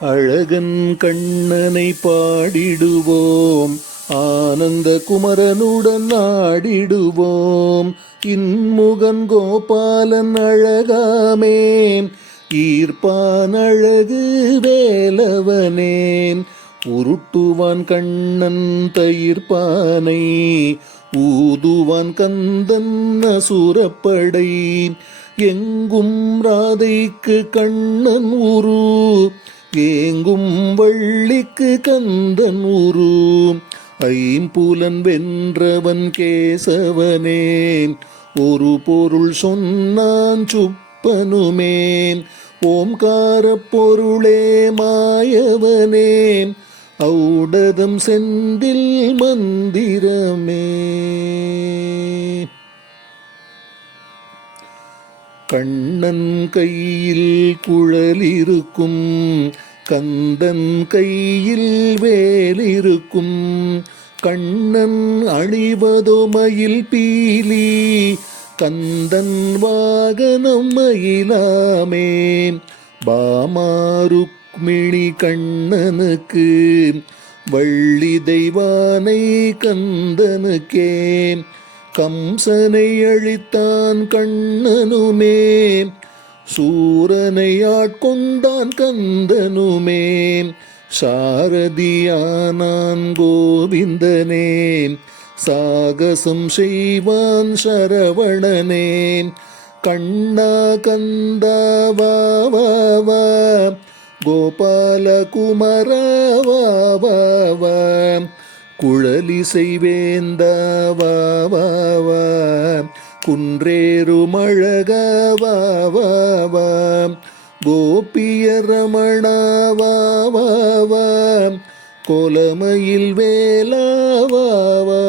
அழகன் கண்ணனை பாடிடுவோம். ஆனந்த குமரனுடன் ஆடிடுவோம். இன்முகன் கோபாலன் அழகாமேன். ஈர்ப்பான் அழகு வேலவனேன். உருட்டுவான் கண்ணன் தயிர்ப்பானை ஊதுவான் கந்தன் அசுரப்படை. எங்கும் ராதைக்கு கண்ணன் உரு ஏங்கும் வள்ளிக்கு கந்தன் உரு. ஐம்புலன் வென்றவன் கேசவனேன் ஒரு பொருள் சொன்னான் சுப்பனுமேன். ஓம்கார பொருளே மாயவனேன் ஔடதம் செந்தில் மந்திரமே. கண்ணன் கையில் குழலிருக்கும் கந்தன் கையில் வேலிருக்கும். கண்ணன் அணிவதோ பீலி கந்தன் வாகனம் மயிலாமே பாமாருக்மிணி கண்ணனுக்கு வள்ளி தெய்வானை கந்தனுக்கே. கம்சனை அழித்தான் கண்ணனுமே சூரனை ஆட்கொண்டான் கந்தனுமே சாரதியானான் கோவிந்தனே சாகசம் செய்வான் சரவணனே கண்ணா கந்தா வா வா வா கோபாலகுமரா வா வா வா. குழலிசை வேந்தா வா வா வா குன்றேறுமழகா வா வா வா கோபிய ரமணா வா வா வா கோலமயில் வேலா வா வா